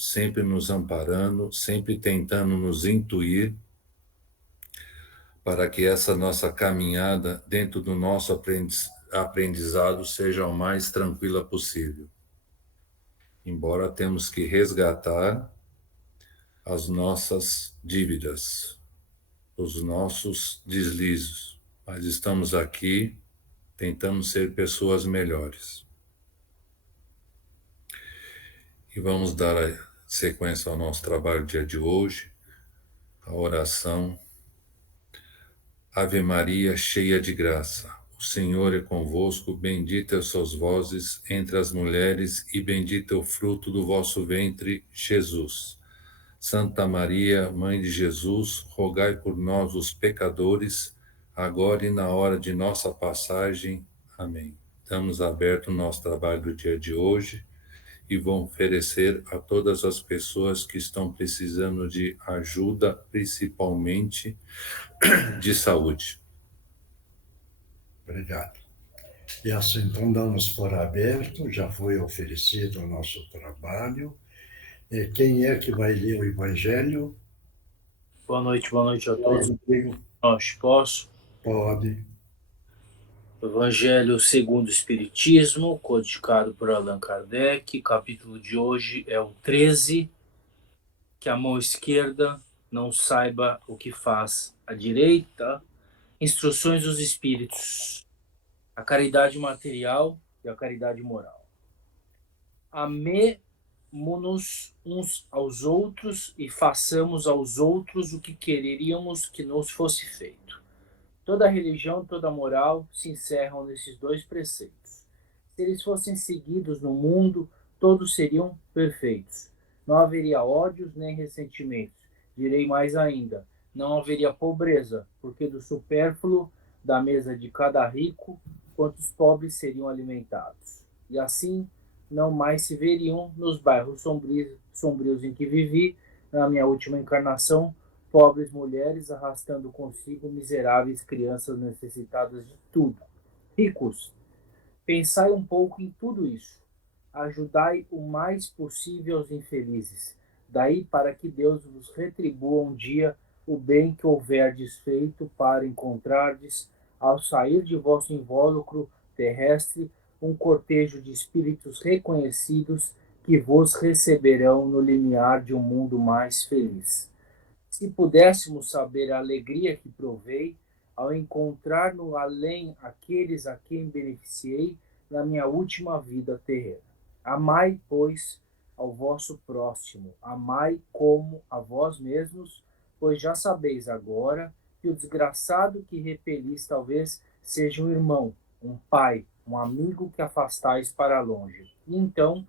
sempre nos amparando, sempre tentando nos intuir para que essa nossa caminhada dentro do nosso aprendizado seja o mais tranquila possível. Embora temos que resgatar as nossas dívidas, os nossos deslizes, mas estamos aqui tentando ser pessoas melhores. E vamos dar a sequência ao nosso trabalho dia de hoje, a oração. Ave Maria, cheia de graça, o Senhor é convosco, bendita sois vós entre as mulheres e bendito é o fruto do vosso ventre, Jesus. Santa Maria, Mãe de Jesus, rogai por nós, os pecadores, agora e na hora de nossa passagem. Amém. Estamos abertos o nosso trabalho do dia de hoje e vou oferecer a todas as pessoas que estão precisando de ajuda, principalmente de saúde. Obrigado. E assim, então, damos por aberto, já foi oferecido o nosso trabalho. E quem é que vai ler o Evangelho? Boa noite a todos. Posso? Pode. Evangelho segundo o Espiritismo, codificado por Allan Kardec. Capítulo de hoje é o 13. Que a mão esquerda não saiba o que faz a direita. Instruções dos Espíritos. A caridade material e a caridade moral. Amemo-nos uns aos outros e façamos aos outros o que quereríamos que nos fosse feito. Toda religião, toda moral se encerram nesses dois preceitos. Se eles fossem seguidos no mundo, todos seriam perfeitos. Não haveria ódios nem ressentimentos. Direi mais ainda, não haveria pobreza, porque do supérfluo da mesa de cada rico, quantos pobres seriam alimentados. E assim, não mais se veriam nos bairros sombrios em que vivi, na minha última encarnação, pobres mulheres arrastando consigo miseráveis crianças necessitadas de tudo. Ricos, pensai um pouco em tudo isso. Ajudai o mais possível os infelizes. Daí para que Deus vos retribua um dia o bem que houverdes feito para encontrardes, ao sair de vosso invólucro terrestre, um cortejo de espíritos reconhecidos que vos receberão no limiar de um mundo mais feliz. Se pudéssemos saber a alegria que provei ao encontrar no além aqueles a quem beneficiei na minha última vida terrena. Amai, pois, ao vosso próximo, amai como a vós mesmos, pois já sabeis agora que o desgraçado que repelis talvez seja um irmão, um pai, um amigo que afastais para longe. E então,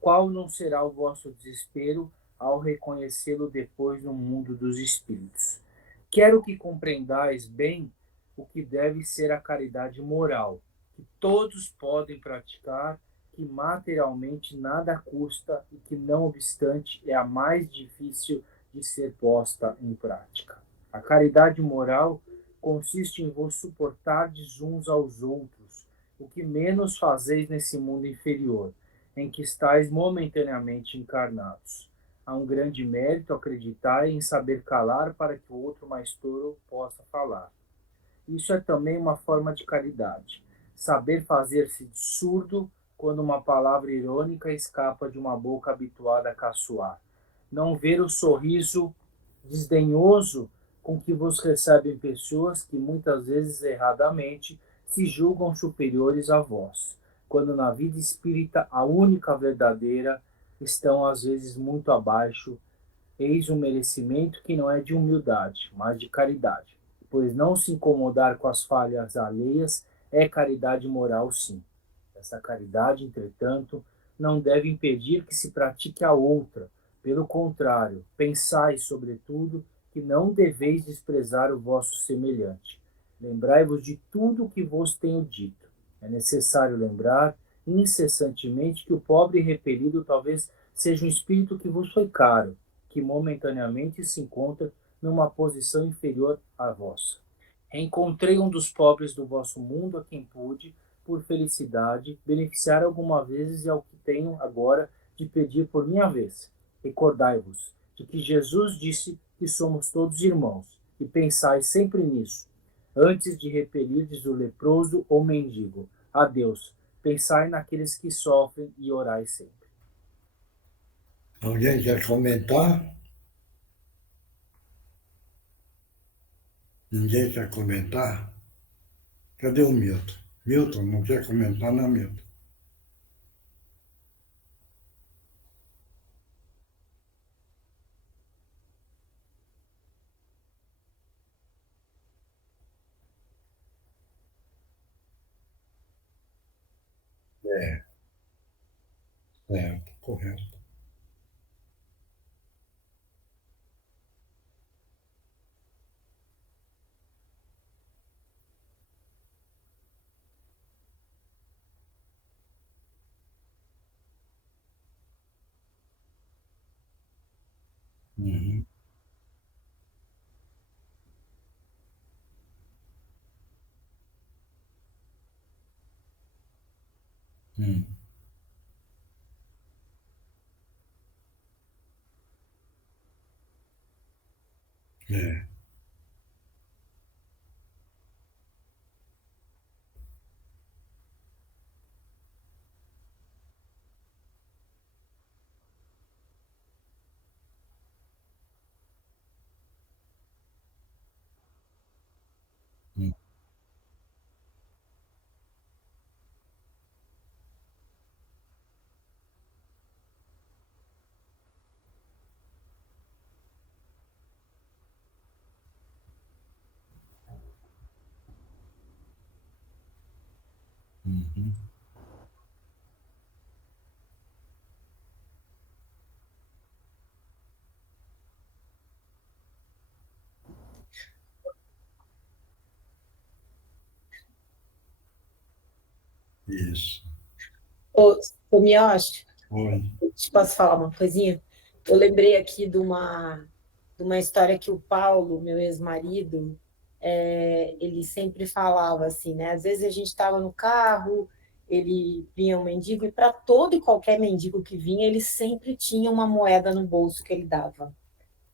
qual não será o vosso desespero ao reconhecê-lo depois no mundo dos espíritos? Quero que compreendais bem o que deve ser a caridade moral, que todos podem praticar, que materialmente nada custa e que, não obstante, é a mais difícil de ser posta em prática. A caridade moral consiste em vos suportardes uns aos outros, o que menos fazeis nesse mundo inferior, em que estáis momentaneamente encarnados. Há um grande mérito acreditar em saber calar para que o outro mais tolo possa falar. Isso é também uma forma de caridade. Saber fazer-se surdo quando uma palavra irônica escapa de uma boca habituada a caçoar. Não ver o sorriso desdenhoso com que vos recebem pessoas que muitas vezes erradamente se julgam superiores a vós, quando na vida espírita a única verdadeira estão às vezes muito abaixo. Eis um merecimento que não é de humildade, mas de caridade, pois não se incomodar com as falhas alheias é caridade moral, sim. Essa caridade, entretanto, não deve impedir que se pratique a outra. Pelo contrário, pensai, sobretudo, que não deveis desprezar o vosso semelhante. Lembrai-vos de tudo o que vos tenho dito. É necessário lembrar incessantemente que o pobre repelido talvez seja um espírito que vos foi caro, que momentaneamente se encontra numa posição inferior à vossa. Encontrei um dos pobres do vosso mundo a quem pude, por felicidade, beneficiar alguma vez e ao que tenho agora de pedir por minha vez. Recordai-vos de que Jesus disse que somos todos irmãos, e pensai sempre nisso, antes de repelirdes o leproso ou mendigo. A Deus, pensai naqueles que sofrem e orai sempre. Alguém quer comentar? Ninguém quer comentar? Cadê o Milton? Milton, não quer comentar, não, Milton? É, correto. Uhum. Uhum. É. Uhum. Isso. Ô, Miocha, Oi. posso falar uma coisinha? Eu lembrei aqui de uma história que o Paulo, meu ex-marido, ele sempre falava assim, né? Às vezes a gente estava no carro, ele vinha um mendigo, e para todo e qualquer mendigo que vinha, ele sempre tinha uma moeda no bolso que ele dava.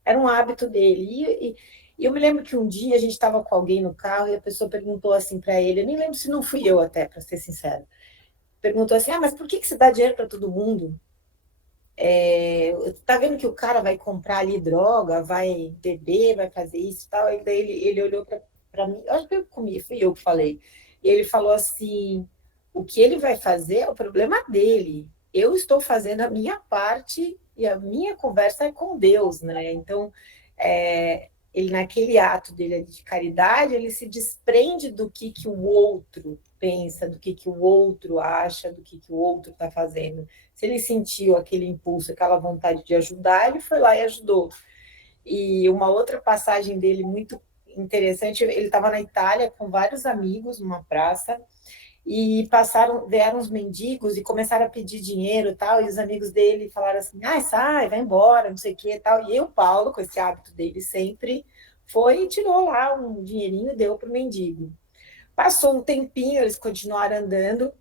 Era um hábito dele. E eu me lembro que um dia a gente estava com alguém no carro e a pessoa perguntou assim para ele, eu nem lembro se não fui eu até, para ser sincera, perguntou assim, mas por que você dá dinheiro para todo mundo? Tá vendo que o cara vai comprar ali droga, vai beber, vai fazer isso e tal? E daí ele olhou para mim, acho que eu comi, fui eu que falei. E ele falou assim: o que ele vai fazer é o problema dele. Eu estou fazendo a minha parte e a minha conversa é com Deus, né? Então, ele naquele ato dele de caridade, ele se desprende do que o outro pensa, do que o outro acha, do que o outro está fazendo. Se ele sentiu aquele impulso, aquela vontade de ajudar, ele foi lá e ajudou. E uma outra passagem dele muito interessante, ele estava na Itália com vários amigos numa praça e vieram os mendigos e começaram a pedir dinheiro e tal, e os amigos dele falaram assim, sai, vai embora, não sei o que e tal. E o Paulo, com esse hábito dele sempre, foi e tirou lá um dinheirinho e deu para o mendigo. Passou um tempinho, eles continuaram andando,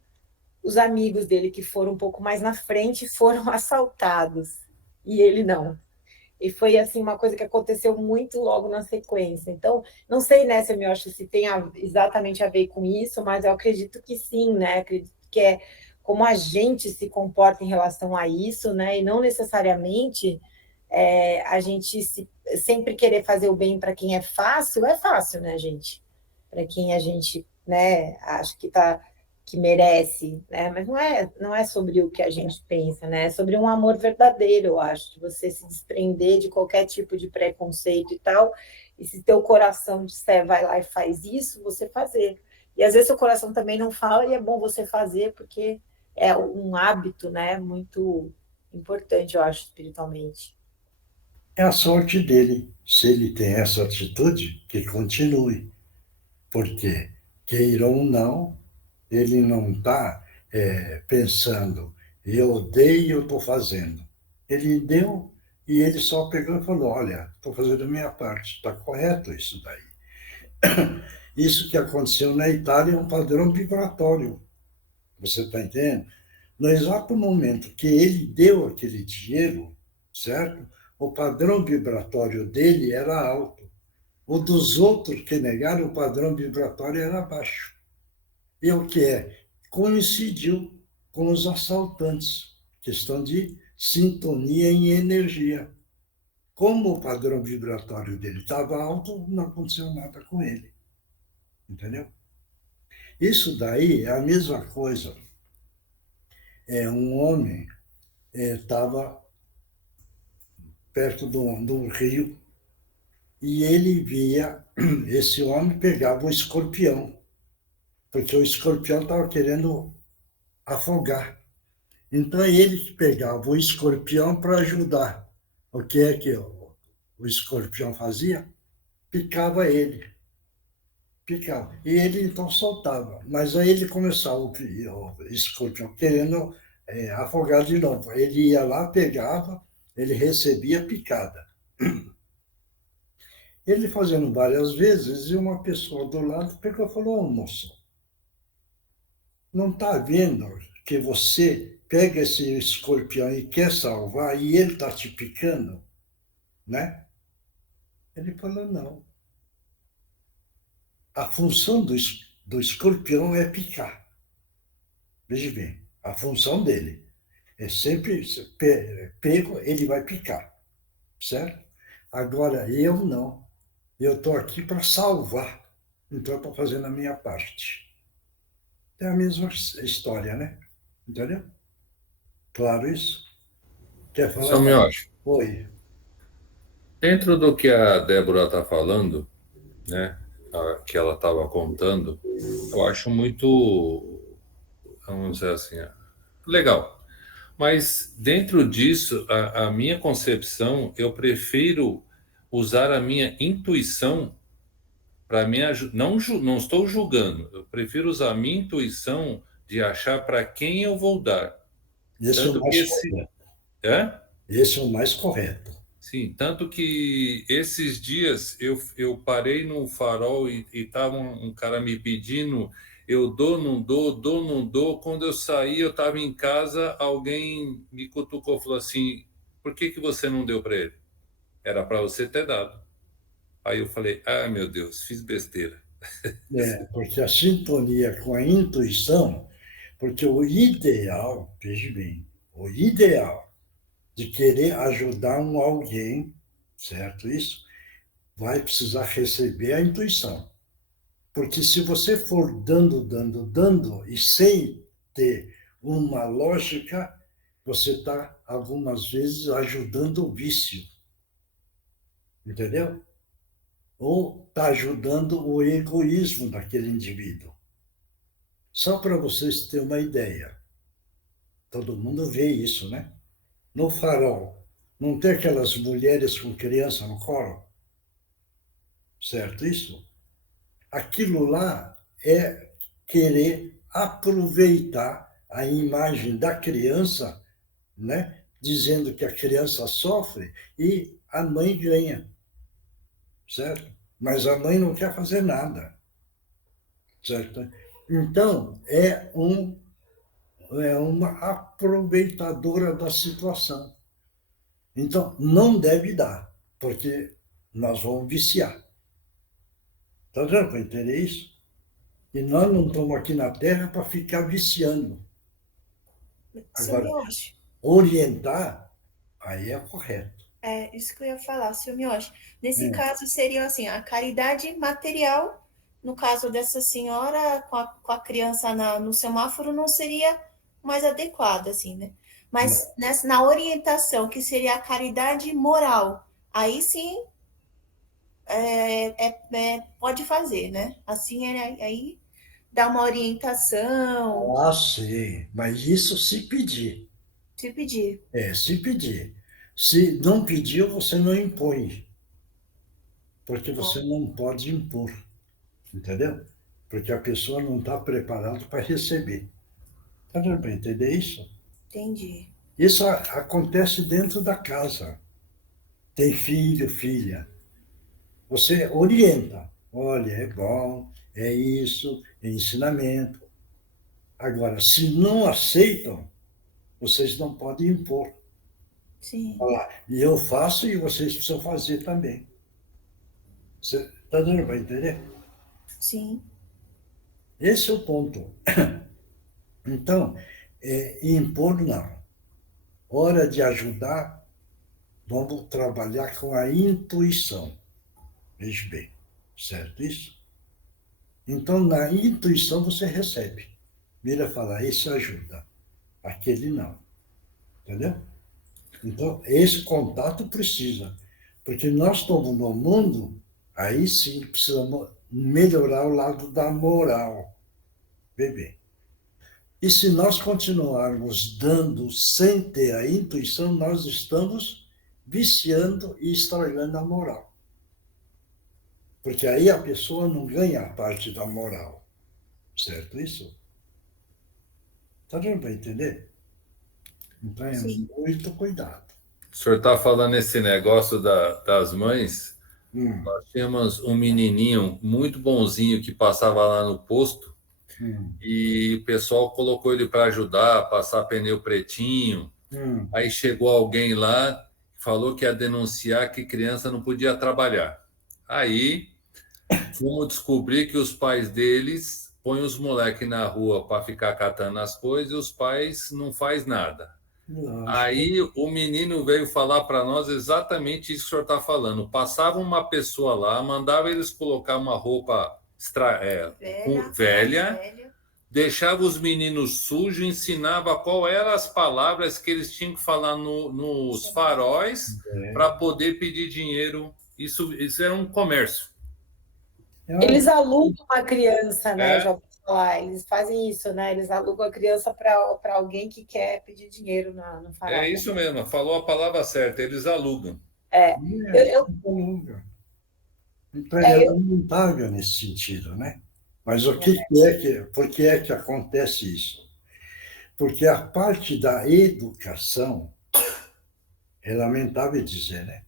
os amigos dele que foram um pouco mais na frente foram assaltados e ele não. E foi assim uma coisa que aconteceu muito logo na sequência. Então, não sei, né, se eu acho se tem exatamente a ver com isso, mas eu acredito que sim, né? Acredito que é como a gente se comporta em relação a isso, né? E não necessariamente a gente sempre querer fazer o bem para quem é fácil, né, gente? Para quem a gente, né, acha que merece, né? Mas não é sobre o que a gente pensa, né? É sobre um amor verdadeiro, eu acho, de você se desprender de qualquer tipo de preconceito e tal. E se teu coração disser, vai lá e faz isso, você fazer. E às vezes o coração também não fala e é bom você fazer porque é um hábito, né? Muito importante, eu acho, espiritualmente. É a sorte dele. Se ele tem essa atitude, que continue. Porque, queira ou não, ele não está pensando, eu dei e eu estou fazendo. Ele deu e ele só pegou e falou, olha, estou fazendo a minha parte, está correto isso daí. Isso que aconteceu na Itália é um padrão vibratório, você está entendendo? No exato momento que ele deu aquele dinheiro, certo? O padrão vibratório dele era alto. O dos outros que negaram, o padrão vibratório era baixo. E o que é? Coincidiu com os assaltantes. Questão de sintonia em energia. Como o padrão vibratório dele estava alto, não aconteceu nada com ele. Entendeu? Isso daí é a mesma coisa. Um homem estava perto do rio e ele via, esse homem pegava o escorpião, porque o escorpião estava querendo afogar. Então ele pegava o escorpião para ajudar. O que é que o escorpião fazia? Picava ele. Picava. E ele então soltava. Mas aí ele começava o escorpião querendo afogar de novo. Ele ia lá, pegava, ele recebia picada. Ele fazendo várias vezes, e uma pessoa do lado pegou e falou: "Ô, moço, não está vendo que você pega esse escorpião e quer salvar e ele está te picando, né?" Ele falou: "Não. A função do escorpião é picar. Veja bem, a função dele é sempre pego, ele vai picar, certo? Agora, eu não. Eu estou aqui para salvar. Então, eu estou fazendo a minha parte." É a mesma história, né? Entendeu? Claro isso? Quer falar São mais? Miotti, Oi. dentro do que a Débora está falando, né, que ela estava contando, eu acho muito, vamos dizer assim, legal. Mas dentro disso, a minha concepção, eu prefiro usar a minha intuição para me ajudar. Não, não estou julgando, eu prefiro usar a minha intuição de achar para quem eu vou dar. Esse é o Tanto que mais esse. correto. É? Esse é o mais correto. Sim, tanto que esses dias eu parei no farol e tava um cara me pedindo, eu dou, não dou, dou, não dou. Quando eu saí, eu estava em casa, alguém me cutucou e falou assim: por que que você não deu para ele? Era para você ter dado. Aí eu falei: ah, meu Deus, fiz besteira. Porque a sintonia com a intuição, porque o ideal, veja bem, o ideal de querer ajudar alguém, certo? Isso vai precisar receber a intuição. Porque se você for dando, dando, dando, e sem ter uma lógica, você está, algumas vezes, ajudando o vício, entendeu? Ou está ajudando o egoísmo daquele indivíduo. Só para vocês terem uma ideia, todo mundo vê isso, né? No farol, não tem aquelas mulheres com criança no colo? Certo isso? Aquilo lá é querer aproveitar a imagem da criança, né? Dizendo que a criança sofre e a mãe ganha, certo? Mas a mãe não quer fazer nada, certo? Então, é uma aproveitadora da situação. Então, não deve dar, porque nós vamos viciar. Está dando para entender isso? E nós não estamos aqui na Terra para ficar viciando. Seu Agora, Mioshi, orientar, aí é correto. é isso que eu ia falar, seu Mioshi. Nesse É, caso, seria assim, a caridade material, no caso dessa senhora com a criança no semáforo, não seria mais adequada, assim, né? Mas na orientação, que seria a caridade moral, aí sim pode fazer, né? Assim, aí dá uma orientação, sim, mas isso se pedir. se pedir. Se pedir. Se não pedir, você não impõe, porque você não pode impor, entendeu? Porque a pessoa não está preparada para receber. Está dando para entender isso? Entendi. Isso acontece dentro da casa. Tem filho, filha. Você orienta. Olha, é bom, é isso, é ensinamento. Agora, se não aceitam, vocês não podem impor. Sim, E eu faço e vocês precisam fazer também. Você está dando para entender? sim, Esse é o ponto. Então, impor não. Hora de ajudar, vamos trabalhar com a intuição. Veja bem, certo isso? Então, na intuição você recebe. Vira falar, esse ajuda, aquele não. Entendeu? Então, esse contato precisa. Porque nós estamos no mundo, aí sim precisamos melhorar o lado da moral. Bebê. E se nós continuarmos dando sem ter a intuição, nós estamos viciando e estragando a moral. Porque aí a pessoa não ganha a parte da moral. Certo isso? Está dando para entender? Então é sim. muito cuidado. O senhor está falando esse negócio das mães. Hum, Nós tínhamos um menininho muito bonzinho que passava lá no posto hum, e o pessoal colocou ele para ajudar a passar pneu pretinho. hum. Aí chegou alguém lá, falou que ia denunciar que criança não podia trabalhar. Aí fomos descobrir que os pais deles põem os moleques na rua para ficar catando as coisas e os pais não faz nada. Lógico. Aí o menino veio falar para nós exatamente isso que o senhor está falando. Passava uma pessoa lá, mandava eles colocar uma roupa Velha, mais velha, velha. deixava os meninos sujos, ensinava qual eram as palavras que eles tinham que falar nos faróis para poder pedir dinheiro. Isso era um comércio. Eles alugam a criança, né? É, Já ouvi falar. Eles fazem isso, né? Eles alugam a criança para alguém que quer pedir dinheiro no é farol. isso mesmo, falou a palavra certa, eles alugam. É. Eu, Então é, é eu, lamentável nesse sentido, né? Mas por que é que acontece isso? Porque a parte da educação, é lamentável dizer, né?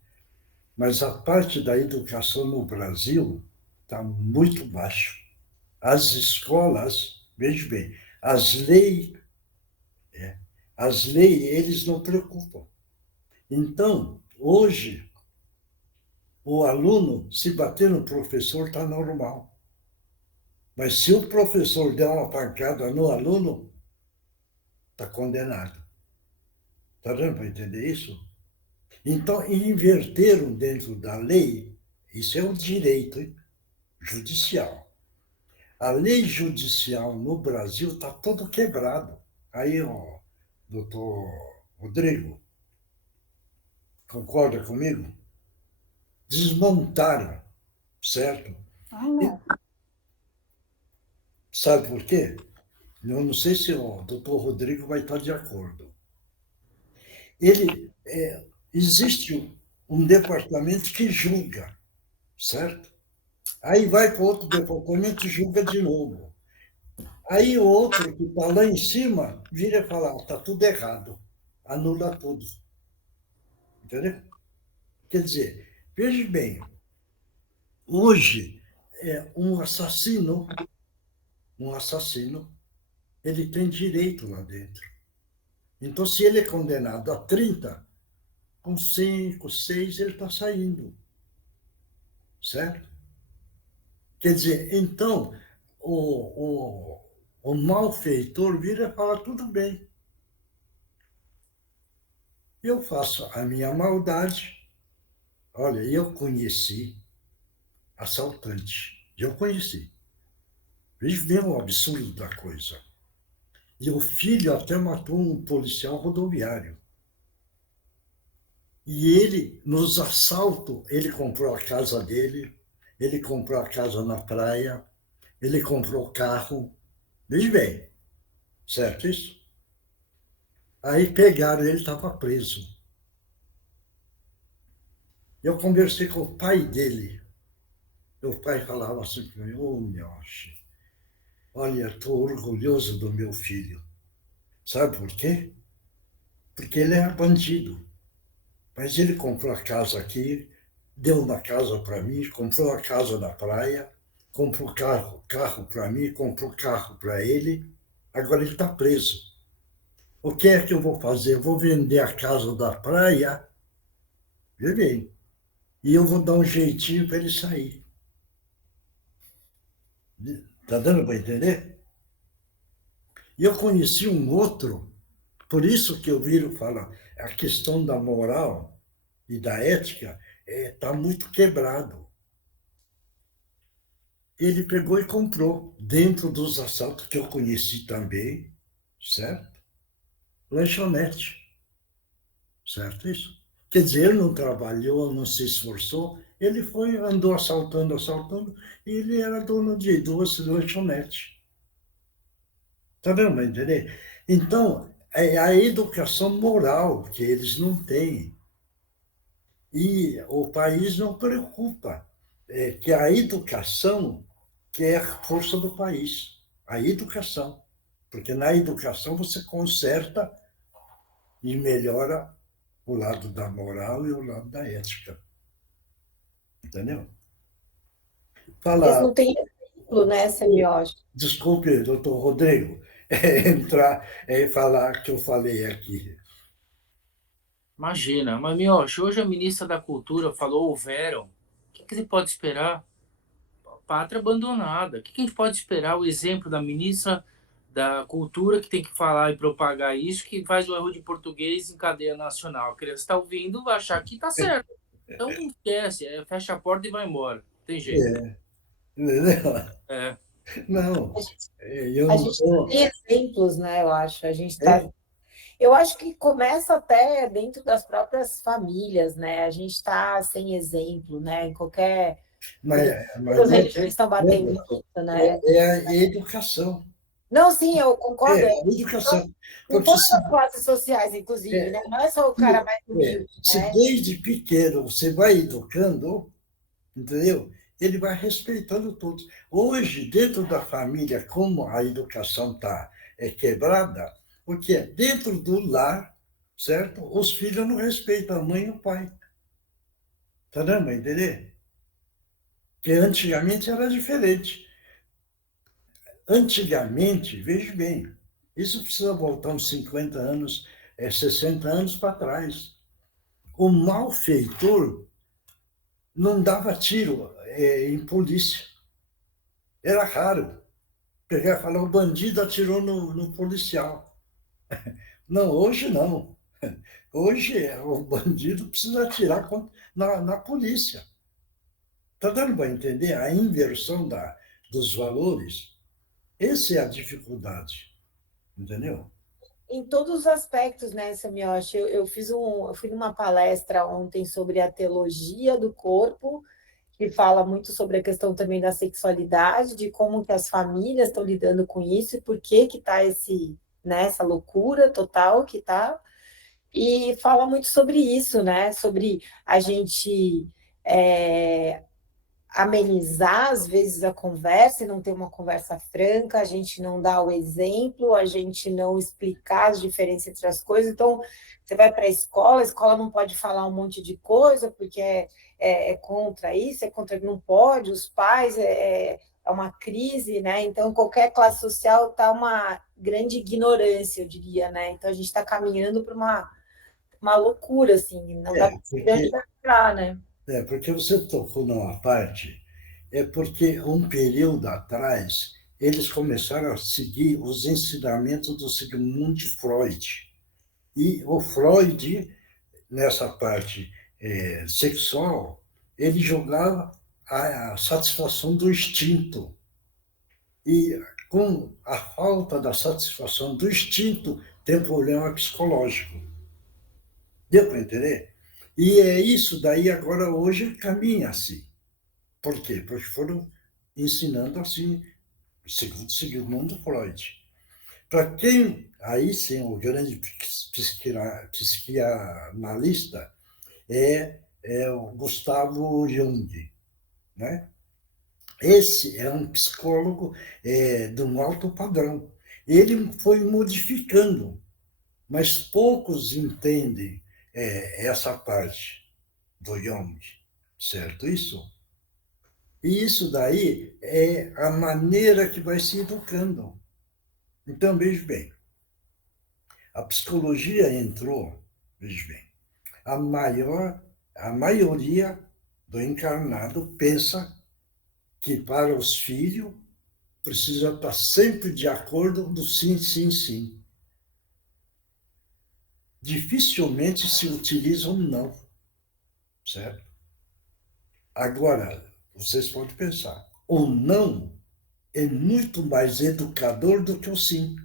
Mas a parte da educação no Brasil está muito baixo. As escolas, veja bem, as leis, eles não preocupam. Então, hoje, o aluno, se bater no professor, está normal. Mas se o professor der uma pancada no aluno, está condenado. Está dando para entender isso? Então, inverteram dentro da lei, isso é o direito judicial. A lei judicial no Brasil está todo quebrado. Aí, ó, doutor Rodrigo, concorda comigo? Desmontaram, certo? Sabe por quê? Eu não sei se o doutor Rodrigo vai estar de acordo. Existe um departamento que julga, certo? Aí vai para outro departamento e julga de novo. Aí o outro que está lá em cima vira e fala, está tudo errado, anula tudo. Entendeu? Quer dizer, veja bem, hoje um assassino, ele tem direito lá dentro. Então, se ele é condenado a 30, com 5, 6, ele está saindo. Certo? Quer dizer, então, o malfeitor vira e fala, tudo bem, eu faço a minha maldade. Olha, eu conheci assaltante, eu conheci. Veja bem o absurdo da coisa. E o filho até matou um policial rodoviário. E ele, nos assaltos, ele comprou a casa dele, ele comprou a casa na praia, ele comprou carro. Veja bem, certo isso? Aí pegaram ele, estava preso. Eu conversei com o pai dele. O pai falava assim para mim, ô Mioche, olha, estou orgulhoso do meu filho. Sabe por quê? Porque ele é bandido. Mas ele comprou a casa aqui, deu uma casa para mim, comprou a casa na praia, comprou carro para mim, comprou carro para ele. Agora ele está preso. O que é que eu vou fazer? Eu vou vender a casa da praia, vê bem, e eu vou dar um jeitinho para ele sair. Está dando para entender? E eu conheci um outro, por isso que eu viro falar, a questão da moral e da ética está muito quebrado. Ele pegou e comprou, dentro dos assaltos que eu conheci também, certo? Lanchonete, certo isso? Quer dizer, ele não trabalhou, não se esforçou, ele foi, andou assaltando, assaltando, e ele era dono de 2 lanchonetes. Está vendo, entender? Então, é a educação moral que eles não têm. E o país não preocupa, que a educação que é a força do país, a educação. Porque na educação você conserta e melhora o lado da moral e o lado da ética. Entendeu? Eles Fala, não têm exemplo, né, semiótica? desculpe, doutor Rodrigo, entrar e falar que eu falei aqui. Imagina, mas Miocha, hoje a ministra da Cultura falou, houveram. O que se pode esperar? Pátria abandonada. O que a gente pode esperar? O exemplo da ministra da Cultura que tem que falar e propagar isso, que faz o erro de português em cadeia nacional. A criança está ouvindo, vai achar que está certo. Então esquece, fecha a porta e vai embora. Tem jeito. É. Não, eu A não gente não estou. tem exemplos, né? Eu acho. A gente está. Eu acho que começa até dentro das próprias famílias, né? A gente está sem exemplo, né? Em qualquer. Mas, As mas religiões estão batendo lembra, nisso, né? é a educação. Não, sim, eu É, concordo. a educação. Em Porque todas as classes sociais, inclusive, né? Não é só o cara mais humilde, se né? desde pequeno você vai educando, entendeu? Ele vai respeitando todos. Hoje, dentro da família, como a educação está quebrada, o que é? Dentro do lar, certo? Os filhos não respeitam a mãe e o pai. Tá dando para entender? Porque antigamente era diferente. Antigamente, veja bem, isso precisa voltar uns 50 anos, 60 anos para trás. O malfeitor não dava tiro em polícia. Era raro. Pegar e falar, o bandido atirou no policial. Não, hoje não. Hoje o bandido precisa atirar na polícia. Está dando para entender a inversão dos valores? Essa é a dificuldade, entendeu? Em todos os aspectos, né, Samioshi? Eu fui numa palestra ontem sobre a teologia do corpo, que fala muito sobre a questão também da sexualidade, de como que as famílias estão lidando com isso e por que que tá né, essa loucura total que tá. E fala muito sobre isso, né? Sobre a gente é, amenizar, às vezes, a conversa e não ter uma conversa franca, a gente não dá o exemplo, a gente não explicar as diferenças entre as coisas. Então, você vai para a escola não pode falar um monte de coisa, porque é contra isso, é contra não pode, os pais, é uma crise, né? Então, qualquer classe social está uma grande ignorância, eu diria, né? Então, a gente está caminhando para uma loucura, assim, não dá para saber onde Porque, vai ficar, né? porque você tocou numa parte, porque um período atrás eles começaram a seguir os ensinamentos do Sigmund Freud. E o Freud, nessa parte sexual, ele jogava a satisfação do instinto. E com a falta da satisfação do instinto, tem problema psicológico. Deu para entender? E é isso daí agora hoje caminha assim. Por quê? Porque foram ensinando assim, segundo Sigmund Freud. Para quem, aí sim, o grande psicanalista é o Gustavo Jung, né? Esse é um psicólogo de um alto padrão. Ele foi modificando, mas poucos entendem essa parte do Jung, certo? Isso? E isso daí é a maneira que vai se educando. Então, veja bem, A psicologia entrou, veja bem, a maioria do encarnado pensa que para os filhos precisa estar sempre de acordo do sim, sim, sim. Dificilmente se utiliza um não, certo? Agora, vocês podem pensar, o não é muito mais educador do que o sim.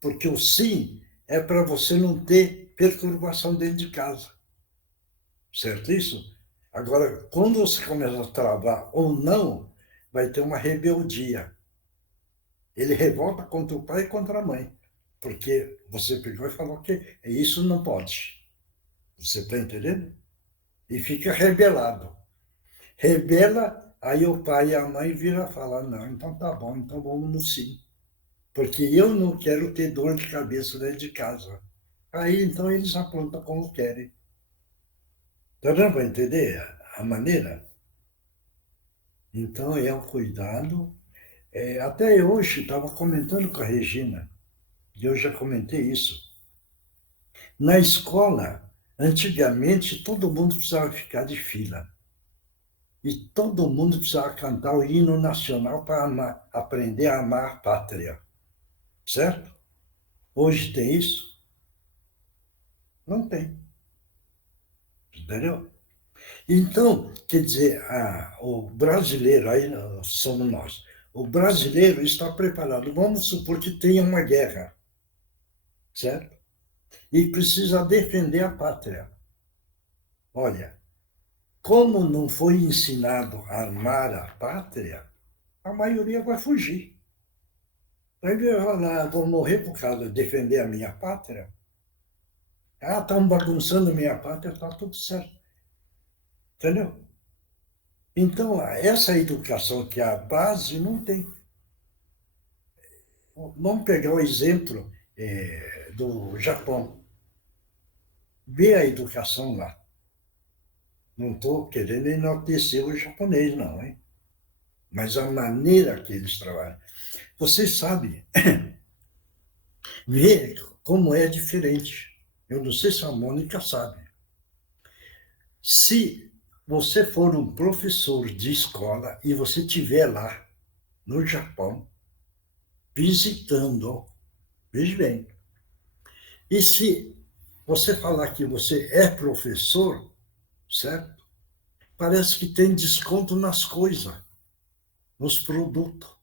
Porque o sim é para você não ter perturbação dentro de casa. Certo isso? Agora, quando você começa a travar ou não, vai ter uma rebeldia. Ele revolta contra o pai e contra a mãe. Porque você pegou e falou que isso não pode. Você está entendendo? E fica rebelado. Rebela, aí o pai e a mãe viram e falam, não, então tá bom, então vamos no sim. Porque eu não quero ter dor de cabeça dentro de casa. Aí, então, eles aprontam como querem. Tá dando para entender a maneira? Então, é o cuidado. Até hoje, estava comentando com a Regina, e eu já comentei isso. Na escola, antigamente, todo mundo precisava ficar de fila. E todo mundo precisava cantar o hino nacional para aprender a amar a pátria. Certo? Hoje tem isso? Não tem. Entendeu? Então, quer dizer, o brasileiro, aí somos nós, o brasileiro está preparado. Vamos supor que tenha uma guerra, certo? E precisa defender a pátria. Olha, como não foi ensinado a amar a pátria, a maioria vai fugir. Vai ver, olha, vou morrer por causa de defender a minha pátria. Ah, estão bagunçando a minha pátria, está tudo certo. Entendeu? Então, essa educação que é a base não tem. Vamos pegar o exemplo do Japão. Vê a educação lá. Não estou querendo enaltecer o japonês, não, hein? Mas a maneira que eles trabalham. Você sabe, vê como é diferente. Eu não sei se a Mônica sabe. Se você for um professor de escola e você estiver lá no Japão, visitando, veja bem, e se você falar que você é professor, certo? Parece que tem desconto nas coisas, nos produtos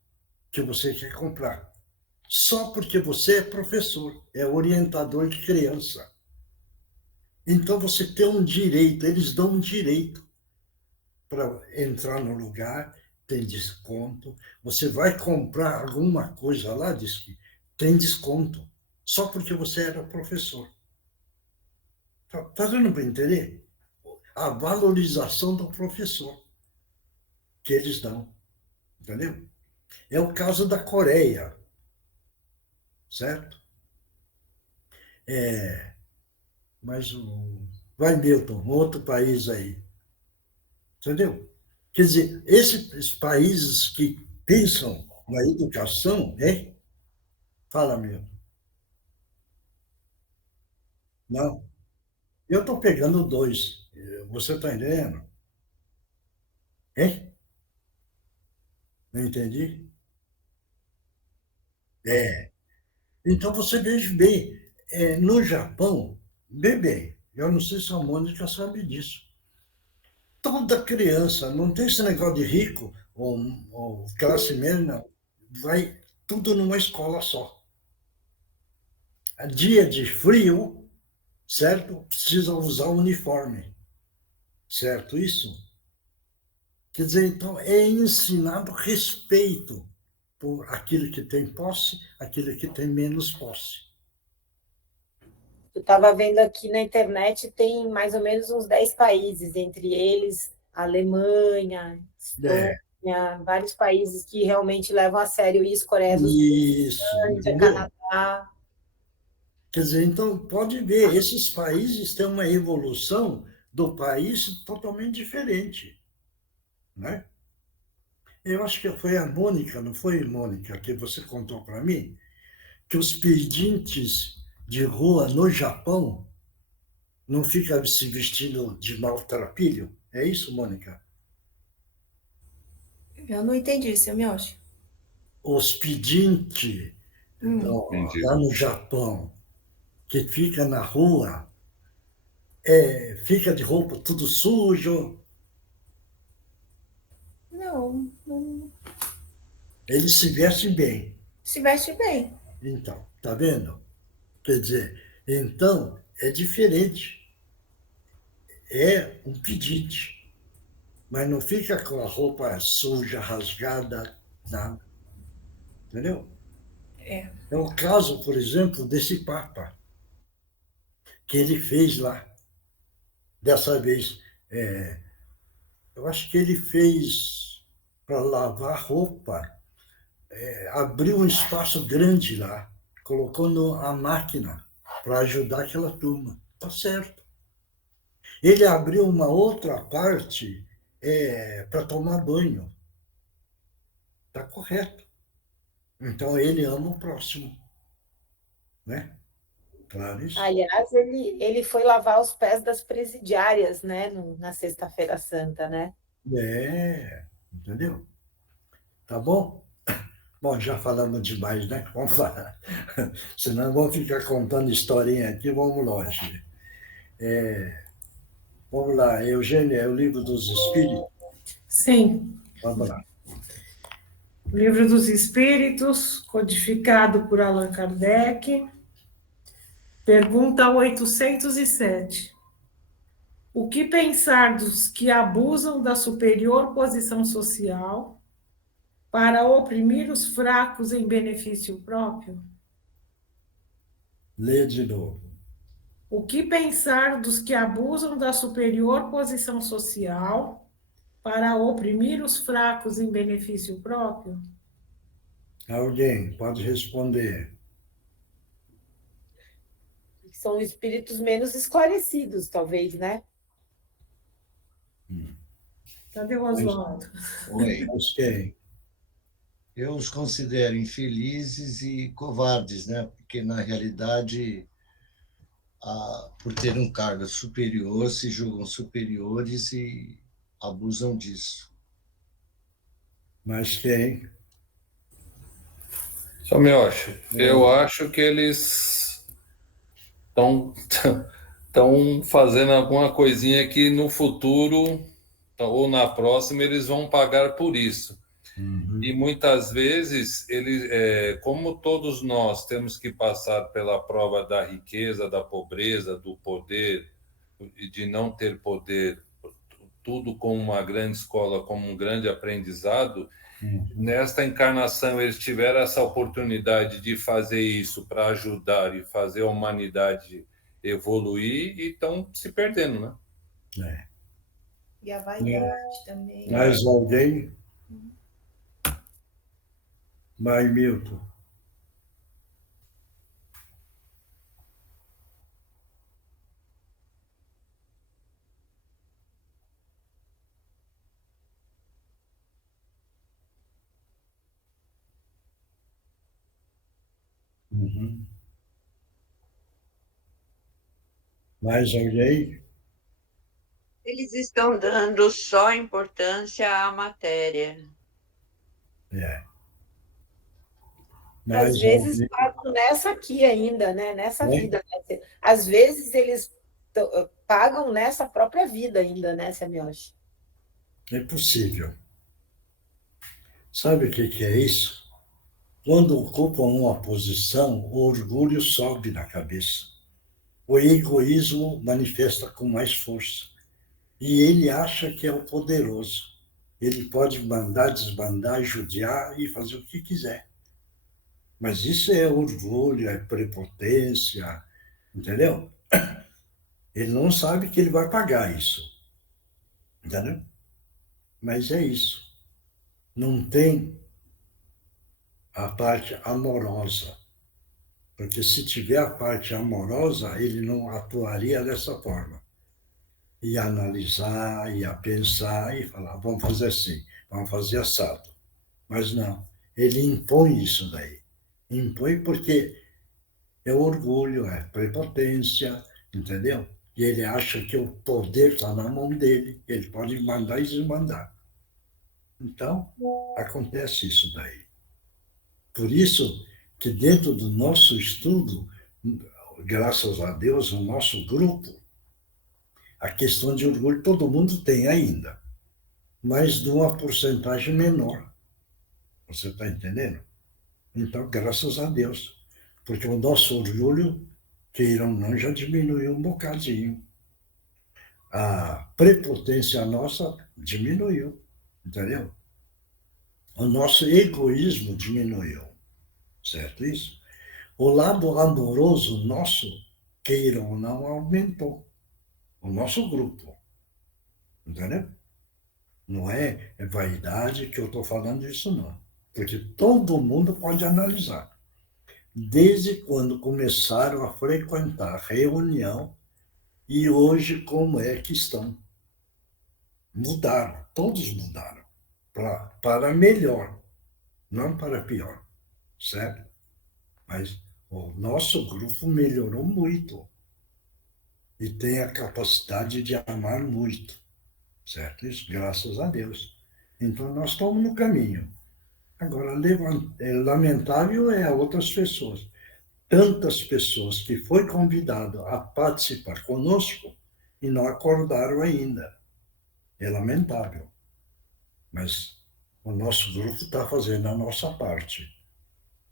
que você quer comprar. Só porque você é professor, é orientador de criança. Então você tem um direito, eles dão um direito para entrar no lugar, tem desconto. Você vai comprar alguma coisa lá, diz que tem desconto, só porque você era professor. Tá dando para entender? A valorização do professor que eles dão, entendeu? É o caso da Coreia, certo? Mas vai Milton, outro país aí, entendeu? Quer dizer, esses países que pensam na educação, fala Milton, não, eu estou pegando dois, você está entendendo? Hein? Não entendi? É. Então você veja bem, no Japão, bem, eu não sei se a Mônica sabe disso. Toda criança, não tem esse negócio de rico ou classe média, não. Vai tudo numa escola só. A dia de frio, certo? Precisa usar uniforme, certo? Isso? Quer dizer, então, é ensinado respeito por aquele que tem posse, aquele que tem menos posse. Eu estava vendo aqui na internet, tem mais ou menos uns 10 países, entre eles Alemanha, Estônia, vários países que realmente levam a sério isso, Coreia do Sul, Isso, Índia, entendeu? Canadá. Quer dizer, então, pode ver, esses países têm uma evolução do país totalmente diferente, né? Eu acho que foi a Mônica, não foi, Mônica, que você contou para mim, que os pedintes de rua no Japão não fica se vestindo de maltrapilho? É isso, Mônica? Eu não entendi, seu Miyoshi. Os pedintes Entendi. lá no Japão, que fica na rua, fica de roupa tudo sujo, Não, não eles se vestem bem. se veste bem. Então, tá vendo? Quer dizer, então é diferente. É um pedinte, mas não fica com a roupa suja, rasgada, nada. Entendeu? É. É o caso, por exemplo, desse Papa, que ele fez lá. Dessa vez, eu acho que ele fez para lavar roupa, abriu um espaço grande lá, colocou a máquina para ajudar aquela turma. Tá certo. Ele abriu uma outra parte para tomar banho. Tá correto. Então ele ama o próximo, né? Claro isso. Aliás, ele foi lavar os pés das presidiárias, né, na Sexta-feira Santa, né? Entendeu? Tá bom? Bom, já falamos demais, né? Vamos lá. Senão vamos ficar contando historinha aqui, vamos longe. Vamos lá, Eugênia, é o Livro dos Espíritos? Sim. Vamos lá. Livro dos Espíritos, codificado por Allan Kardec. Pergunta 807. O que pensar dos que abusam da superior posição social para oprimir os fracos em benefício próprio? Lê de novo. O que pensar dos que abusam da superior posição social para oprimir os fracos em benefício próprio? Alguém pode responder. São espíritos menos esclarecidos, talvez, né? Cadê o Oswaldo? Oi. Mas quem? Eu os considero infelizes e covardes, né? Porque, na realidade, por ter um cargo superior, se julgam superiores e abusam disso. Mas quem? Só Miyoshi, eu acho que eles estão fazendo alguma coisinha que no futuro ou na próxima eles vão pagar por isso. E muitas vezes, como todos nós temos que passar pela prova da riqueza, da pobreza, do poder e de não ter poder, tudo como uma grande escola, como um grande aprendizado, nesta encarnação eles tiveram essa oportunidade de fazer isso para ajudar e fazer a humanidade evoluir e estão se perdendo, né? E a vaidade também. Mais alguém? Mais Milton. Mais alguém? Eles estão dando só importância à matéria. Às vezes pagam nessa aqui ainda, né? Nessa vida. Né? Às vezes eles pagam nessa própria vida ainda, né, Semioshi? É possível. Sabe o que é isso? Quando ocupam uma posição, o orgulho sobe na cabeça. O egoísmo manifesta com mais força. E ele acha que é o poderoso. Ele pode mandar, desmandar, judiar e fazer o que quiser. Mas isso é orgulho, é prepotência, entendeu? Ele não sabe que ele vai pagar isso. Entendeu? Mas é isso. Não tem a parte amorosa. Porque se tiver a parte amorosa, ele não atuaria dessa forma. Ia analisar, ia pensar e falar, vamos fazer assim, vamos fazer assado. Mas não, ele impõe isso daí. Impõe porque É orgulho, é prepotência, entendeu? E ele acha que o poder está na mão dele, ele pode mandar e desmandar. Então, acontece isso daí. Por isso que dentro do nosso estudo, graças a Deus, o nosso grupo, a questão de orgulho todo mundo tem ainda, mas de uma porcentagem menor. Você está entendendo? Então, graças a Deus, porque o nosso orgulho, queiram ou não, já diminuiu um bocadinho. A prepotência nossa diminuiu, entendeu? O nosso egoísmo diminuiu, certo isso? O lado amoroso nosso, queiram ou não, aumentou. O nosso grupo, entendeu? Não é vaidade que eu estou falando isso, não. Porque todo mundo pode analisar. Desde quando começaram a frequentar reunião e hoje como é que estão. Mudaram, todos mudaram. Para melhor, não para pior, certo? Mas o nosso grupo melhorou muito e tem a capacidade de amar muito, certo? Isso, graças a Deus. Então, nós estamos no caminho. Agora, lamentável é outras pessoas. Tantas pessoas que foi convidado a participar conosco e não acordaram ainda. É lamentável. Mas o nosso grupo está fazendo a nossa parte.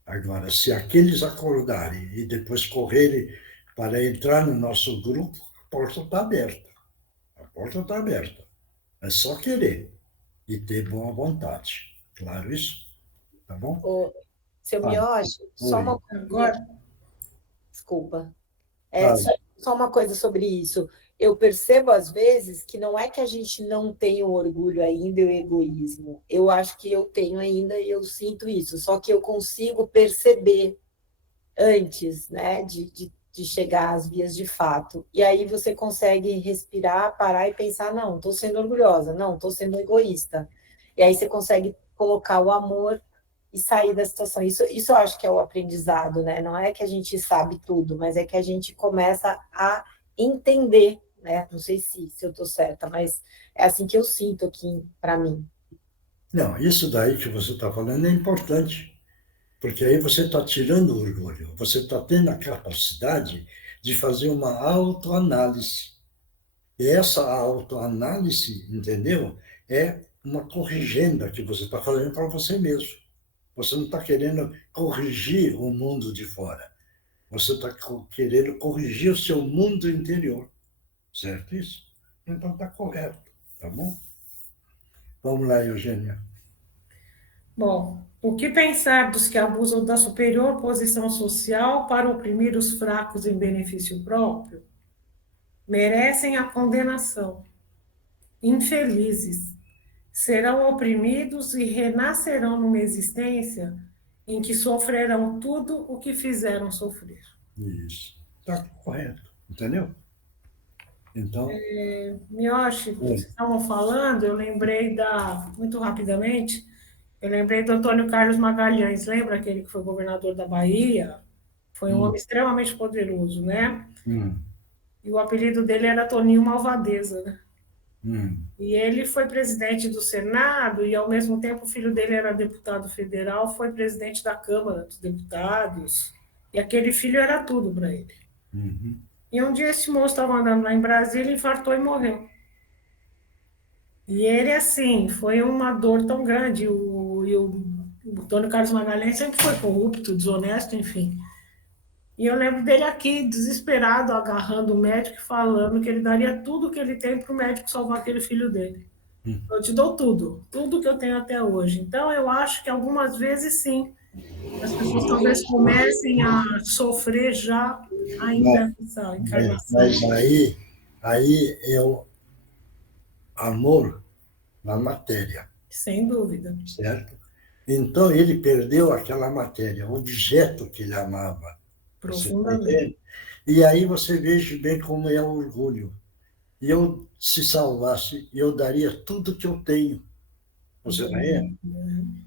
Agora, se aqueles acordarem e depois correrem para entrar no nosso grupo, a porta está aberta. A porta está aberta. É só querer e ter boa vontade. Claro isso? Tá bom? Ô, seu Ah, Mioche, só uma Agora, desculpa. Ah, Só uma coisa sobre isso. Eu percebo, às vezes, que não é que a gente não tem o orgulho ainda e o egoísmo. Eu acho que eu tenho ainda e eu sinto isso. Só que eu consigo perceber antes, né, de chegar às vias de fato. E aí você consegue respirar, parar e pensar, não, estou sendo orgulhosa, não, estou sendo egoísta. E aí você consegue colocar o amor e sair da situação. Isso eu acho que é o aprendizado, né? Não é que a gente sabe tudo, mas é que a gente começa a entender, né? Não sei se eu estou certa, mas é assim que eu sinto aqui para mim. não, isso daí que você está falando é importante, porque aí você está tirando o orgulho, você está tendo a capacidade de fazer uma autoanálise. E essa autoanálise, entendeu? É uma corrigenda que você está fazendo para você mesmo. Você não está querendo corrigir o mundo de fora. Você está querendo corrigir o seu mundo interior. Certo isso? Então está correto, tá bom? Vamos lá, Eugênia. bom, o que pensar dos que abusam da superior posição social para oprimir os fracos em benefício próprio? Merecem a condenação. Infelizes, serão oprimidos e renascerão numa existência em que sofrerão tudo o que fizeram sofrer. Isso. Está correto, entendeu? Então, Mioshi, vocês estavam falando, eu lembrei muito rapidamente, eu lembrei do Antônio Carlos Magalhães, lembra aquele que foi governador da Bahia? Foi um homem extremamente poderoso, né? E o apelido dele era Toninho Malvadeza, né? E ele foi presidente do Senado e, ao mesmo tempo, o filho dele era deputado federal, foi presidente da Câmara dos Deputados, e aquele filho era tudo para ele. E um dia esse moço estava andando lá em Brasília, infartou e morreu. E ele, assim, foi uma dor tão grande. O Antônio Carlos Magalhães sempre foi corrupto, desonesto, enfim. E eu lembro dele aqui, desesperado, agarrando o médico e falando que ele daria tudo o que ele tem para o médico salvar aquele filho dele. Eu te dou tudo, tudo que eu tenho até hoje. Então, eu acho que algumas vezes, sim, as pessoas talvez comecem a sofrer já ainda nessa encarnação. mas aí é o amor na matéria, Sem dúvida. certo? Então, ele perdeu aquela matéria, o objeto que ele amava. Você tá Profundamente. entendendo? E aí você veja bem como é o orgulho. E eu, se salvasse, eu daria tudo que eu tenho. Você não é?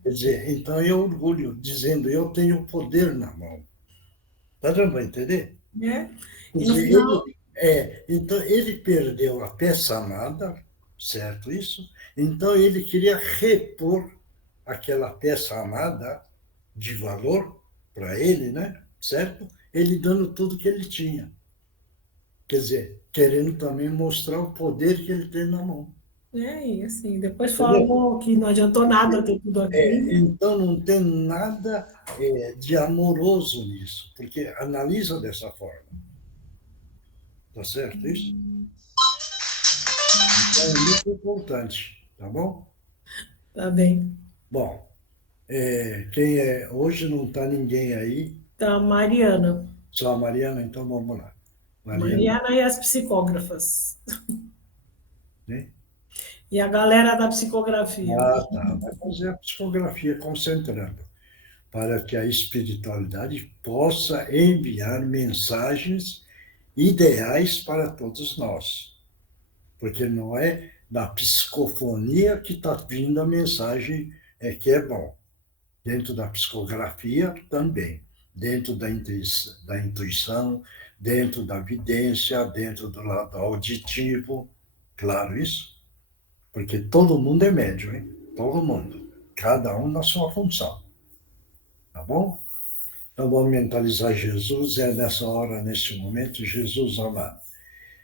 Quer dizer, então eu orgulho, dizendo, eu tenho o poder na mão. Tá dando para entender? né? Quer E no dizer, final, então ele perdeu a peça amada, certo isso? Então ele queria repor aquela peça amada de valor para ele, né? Certo? Ele dando tudo que ele tinha. Quer dizer, querendo também mostrar o poder que ele tem na mão. e assim, depois Entendeu? falou que não adiantou nada ter tudo aquilo. Então não tem nada de amoroso nisso, porque analisa dessa forma. Tá certo isso? Então é muito importante, tá bom? Tá bem. Bom, hoje não está ninguém aí, Tá, Mariana. só a Mariana, então vamos lá. Mariana, Mariana e as psicógrafas. né? E a galera da psicografia. Ah, tá. Vai fazer a psicografia concentrando, para que a espiritualidade possa enviar mensagens ideais para todos nós. Porque não é da psicofonia que está vindo a mensagem que é bom. Dentro da psicografia também. Dentro da intuição, dentro da vidência, dentro do lado auditivo. Claro isso? Porque todo mundo é médium, hein? Todo mundo. Cada um na sua função. Tá bom? Então vamos mentalizar Jesus. Nessa hora, nesse momento, Jesus amado.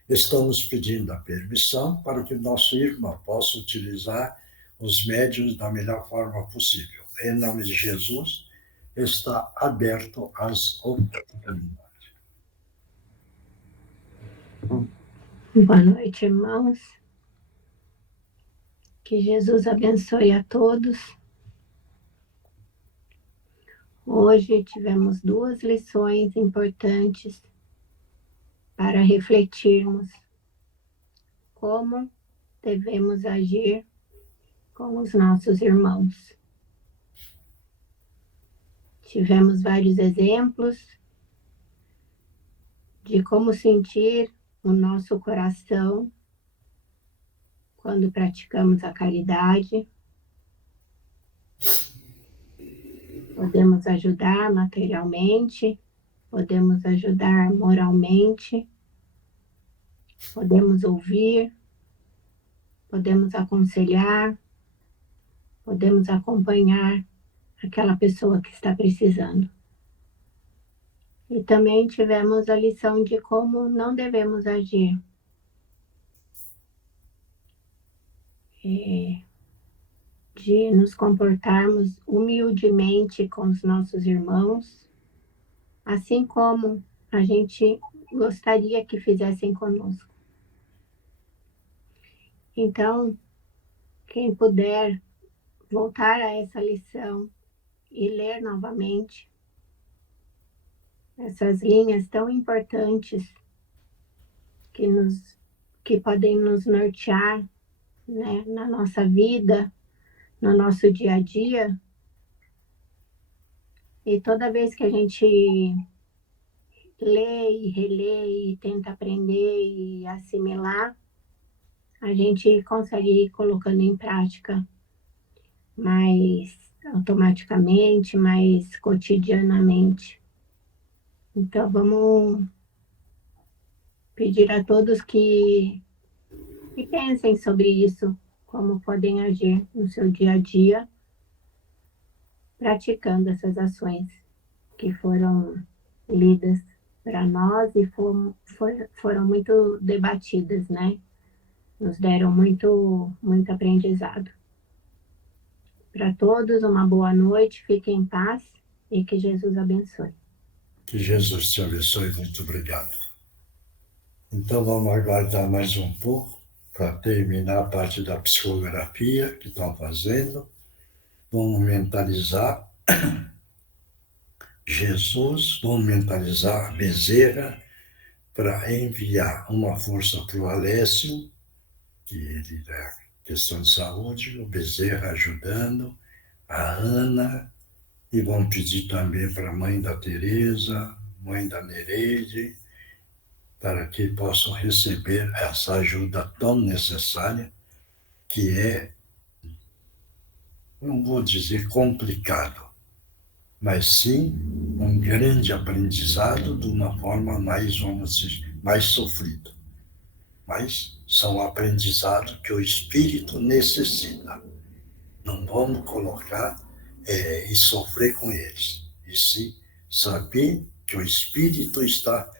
Estamos pedindo a permissão para que nosso irmão possa utilizar os médiuns da melhor forma possível. Em nome de Jesus, está aberto às oportunidades. Boa noite, irmãos. Que Jesus abençoe a todos. Hoje tivemos 2 lições importantes para refletirmos como devemos agir com os nossos irmãos. Tivemos vários exemplos de como sentir o nosso coração quando praticamos a caridade. Podemos ajudar materialmente, podemos ajudar moralmente, podemos ouvir, podemos aconselhar, podemos acompanhar aquela pessoa que está precisando. E também tivemos a lição de como não devemos agir. De nos comportarmos humildemente com os nossos irmãos, assim como a gente gostaria que fizessem conosco. Então, quem puder voltar a essa lição e ler novamente essas linhas tão importantes que podem nos nortear, né, na nossa vida, no nosso dia a dia. E toda vez que a gente lê e relê e tenta aprender e assimilar, a gente consegue ir colocando em prática mais automaticamente, mais cotidianamente. Então, vamos pedir a todos que pensem sobre isso, como podem agir no seu dia a dia, praticando essas ações que foram lidas para nós e foram muito debatidas, né? Nos deram muito aprendizado. Para todos, uma boa noite, fiquem em paz e que Jesus abençoe. Que Jesus te abençoe, muito obrigado. Então vamos aguardar mais um pouco para terminar a parte da psicografia que estão fazendo. Vamos mentalizar Jesus, vamos mentalizar Bezerra para enviar uma força para o Alessio, que ele é questão de saúde, o Bezerra ajudando, a Ana, e vamos pedir também para a mãe da Tereza, mãe da Nereide, para que possam receber essa ajuda tão necessária, que é, não vou dizer complicado, mas sim um grande aprendizado de uma forma mais, vamos dizer, mais sofrida. Mas são aprendizados que o espírito necessita. Não vamos colocar e sofrer com eles. E sim saber que o espírito está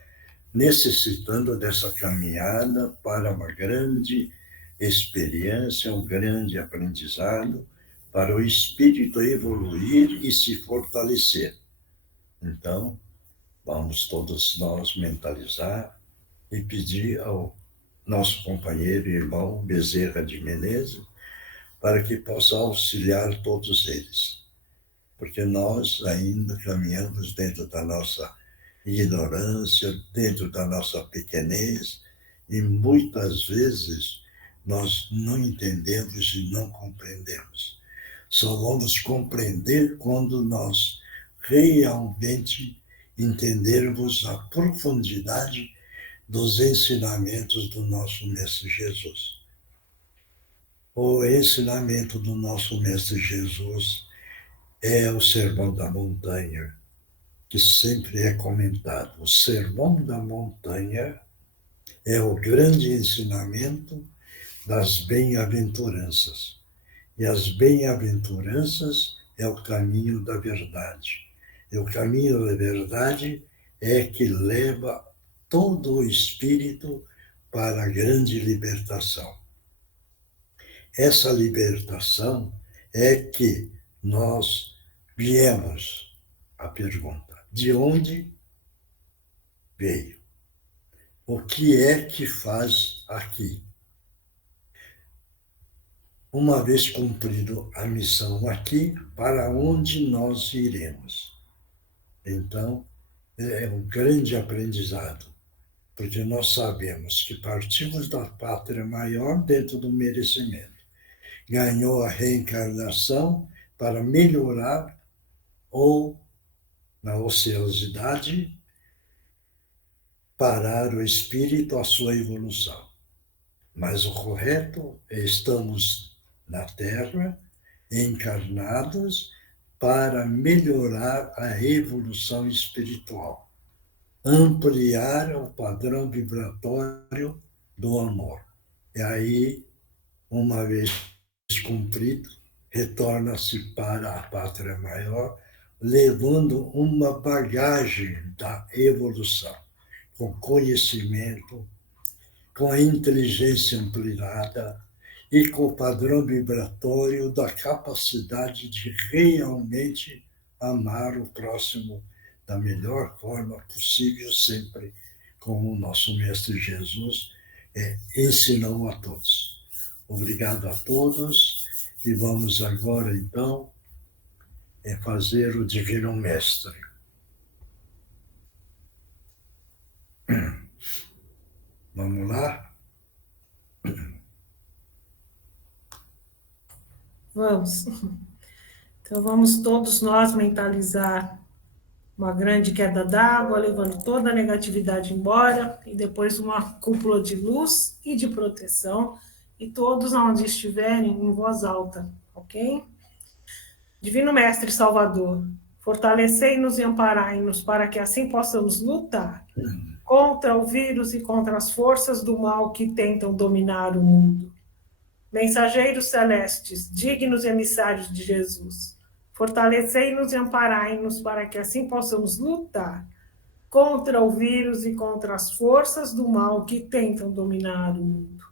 necessitando dessa caminhada para uma grande experiência, um grande aprendizado, para o espírito evoluir e se fortalecer. Então, vamos todos nós mentalizar e pedir ao nosso companheiro e irmão Bezerra de Menezes para que possa auxiliar todos eles, porque nós ainda caminhamos dentro da nossa ignorância, dentro da nossa pequenez, e muitas vezes nós não entendemos e não compreendemos. Só vamos compreender quando nós realmente entendermos a profundidade dos ensinamentos do nosso Mestre Jesus. O ensinamento do nosso Mestre Jesus é o Sermão da Montanha, que sempre é comentado. O Sermão da Montanha é o grande ensinamento das bem-aventuranças. E as bem-aventuranças é o caminho da verdade. E o caminho da verdade é que leva todo o espírito para a grande libertação. Essa libertação é que nós viemos. A pergunta: de onde veio? O que é que faz aqui? Uma vez cumprido a missão aqui, para onde nós iremos? Então, é um grande aprendizado, porque nós sabemos que partimos da pátria maior dentro do merecimento. Ganhou a reencarnação para melhorar ou, na ociosidade, parar o espírito a sua evolução. Mas o correto é estamos na Terra, encarnados, para melhorar a evolução espiritual, ampliar o padrão vibratório do amor. E aí, uma vez cumprido, retorna-se para a pátria maior, levando uma bagagem da evolução, com conhecimento, com a inteligência ampliada e com o padrão vibratório da capacidade de realmente amar o próximo da melhor forma possível, sempre como o nosso Mestre Jesus ensinou a todos. Obrigado a todos e vamos agora, então, fazer o Divino Mestre. Vamos lá? Vamos. Então, vamos todos nós mentalizar uma grande queda d'água, levando toda a negatividade embora, e depois uma cúpula de luz e de proteção, e todos onde estiverem em voz alta, ok? Divino Mestre Salvador, fortalecei-nos e amparai-nos para que assim possamos lutar contra o vírus e contra as forças do mal que tentam dominar o mundo. Mensageiros celestes, dignos emissários de Jesus, fortalecei-nos e amparai-nos para que assim possamos lutar contra o vírus e contra as forças do mal que tentam dominar o mundo.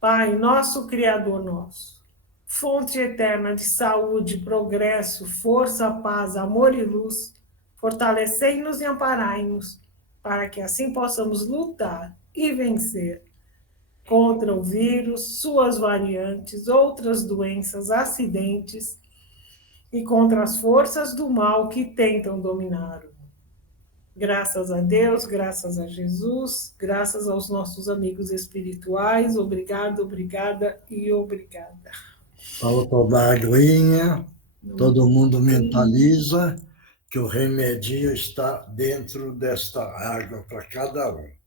Pai, nosso Criador nosso, fonte eterna de saúde, progresso, força, paz, amor e luz, fortalecei-nos e amparai-nos para que assim possamos lutar e vencer contra o vírus, suas variantes, outras doenças, acidentes e contra as forças do mal que tentam dominar o mundo. Graças a Deus, graças a Jesus, graças aos nossos amigos espirituais, obrigado, obrigada e obrigada. Vamos tomar aguinha, todo mundo mentaliza que o remedinho está dentro desta água para cada um.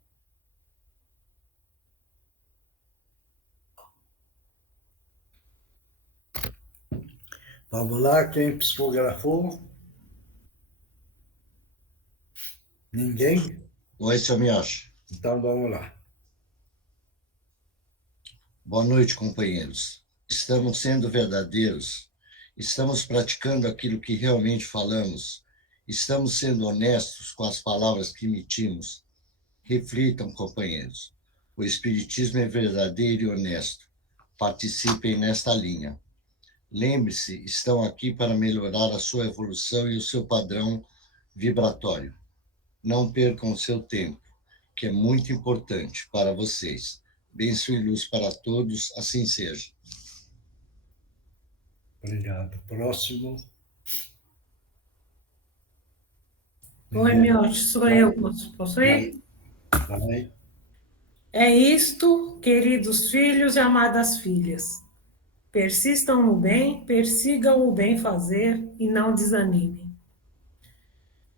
Vamos lá, quem psicografou? Ninguém? Oi, seu Miocha. Então vamos lá. Boa noite, companheiros. Estamos sendo verdadeiros? Estamos praticando aquilo que realmente falamos? Estamos sendo honestos com as palavras que emitimos? Reflitam, companheiros. O Espiritismo é verdadeiro e honesto. Participem nesta linha. Lembre-se, estão aqui para melhorar a sua evolução e o seu padrão vibratório. Não percam o seu tempo, que é muito importante para vocês. Bênção e luz para todos, assim seja. Obrigado. Próximo. Oi, Miotti, sou eu. Posso ir? Vai. É isto, queridos filhos e amadas filhas. Persistam no bem, persigam o bem fazer e não desanimem.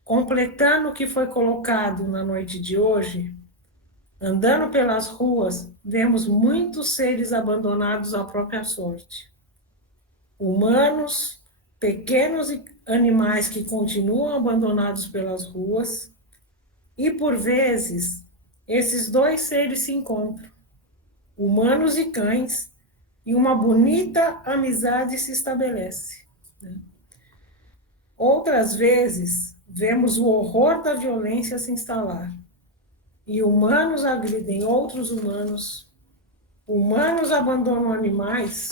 Completando o que foi colocado na noite de hoje, andando pelas ruas, vemos muitos seres abandonados à própria sorte. Humanos, pequenos animais que continuam abandonados pelas ruas, e por vezes, esses dois seres se encontram, humanos e cães, e uma bonita amizade se estabelece. Outras vezes, vemos o horror da violência se instalar, e humanos agridem outros humanos, humanos abandonam animais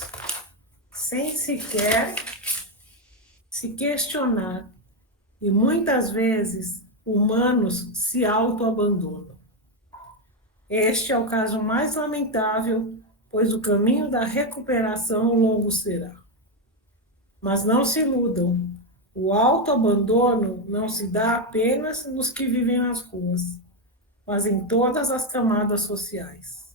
sem sequer se questionar, e muitas vezes humanos se autoabandonam. Este é o caso mais lamentável, pois o caminho da recuperação longo será. Mas não se iludam, o autoabandono não se dá apenas nos que vivem nas ruas, mas em todas as camadas sociais.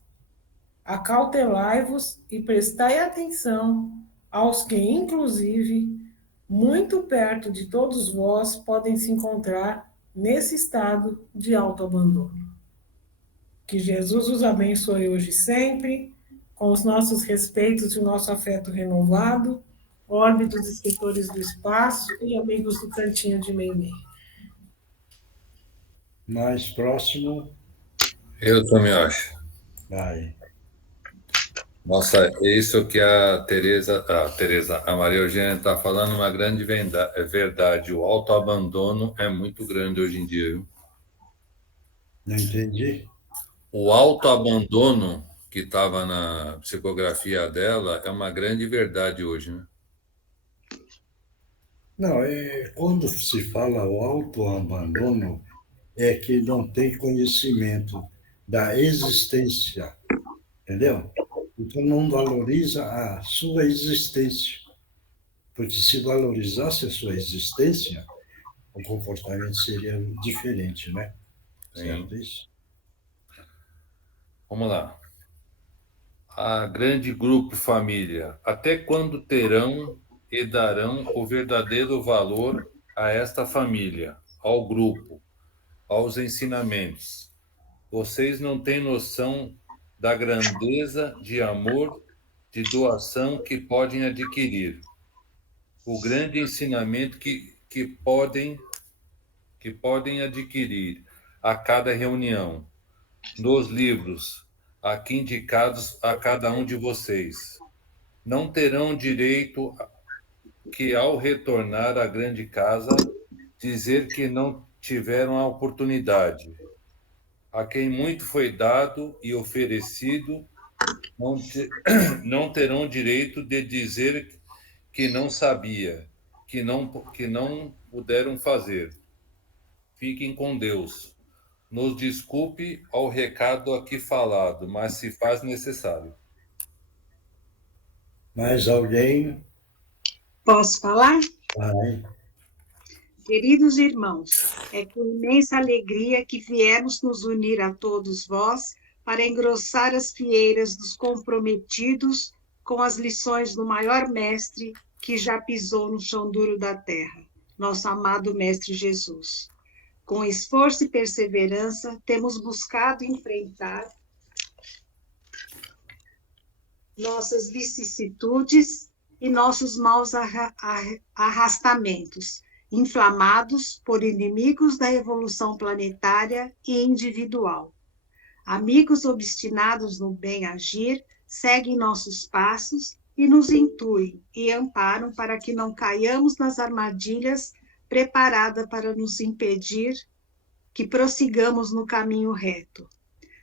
Acautelai-vos e prestai atenção aos que, inclusive, muito perto de todos vós, podem se encontrar nesse estado de autoabandono. Que Jesus os abençoe hoje e sempre, com os nossos respeitos e o nosso afeto renovado, orbe dos escritores do espaço e amigos do Cantinho de Meimei. Mais próximo. Eu também acho. Vai. Nossa, isso que a Maria Eugênia está falando, uma grande verdade. O autoabandono é muito grande hoje em dia, viu? Não entendi. O autoabandono que estava na psicografia dela é uma grande verdade hoje, né? Não, quando se fala o autoabandono, é que não tem conhecimento da existência, entendeu? Então não valoriza a sua existência. Porque se valorizasse a sua existência, o comportamento seria diferente, né? Sim. Certo isso? Vamos lá. A grande grupo família, até quando terão e darão o verdadeiro valor a esta família, ao grupo, aos ensinamentos? Vocês não têm noção da grandeza de amor, de doação que podem adquirir. O grande ensinamento que podem adquirir a cada reunião, nos livros aqui indicados a cada um de vocês. Não terão direito que, ao retornar à grande casa, dizer que não tiveram a oportunidade. A quem muito foi dado e oferecido, não terão direito de dizer que não sabia, que não puderam fazer. Fiquem com Deus. Nos desculpe ao recado aqui falado, mas se faz necessário. Mais alguém? Posso falar? Vai. Queridos irmãos, é com imensa alegria que viemos nos unir a todos vós para engrossar as fieiras dos comprometidos com as lições do maior mestre que já pisou no chão duro da terra, nosso amado Mestre Jesus. Com esforço e perseverança, temos buscado enfrentar nossas vicissitudes e nossos maus arrastamentos, inflamados por inimigos da evolução planetária e individual. Amigos obstinados no bem agir, seguem nossos passos e nos intuem e amparam para que não caiamos nas armadilhas preparadas para nos impedir que prossigamos no caminho reto.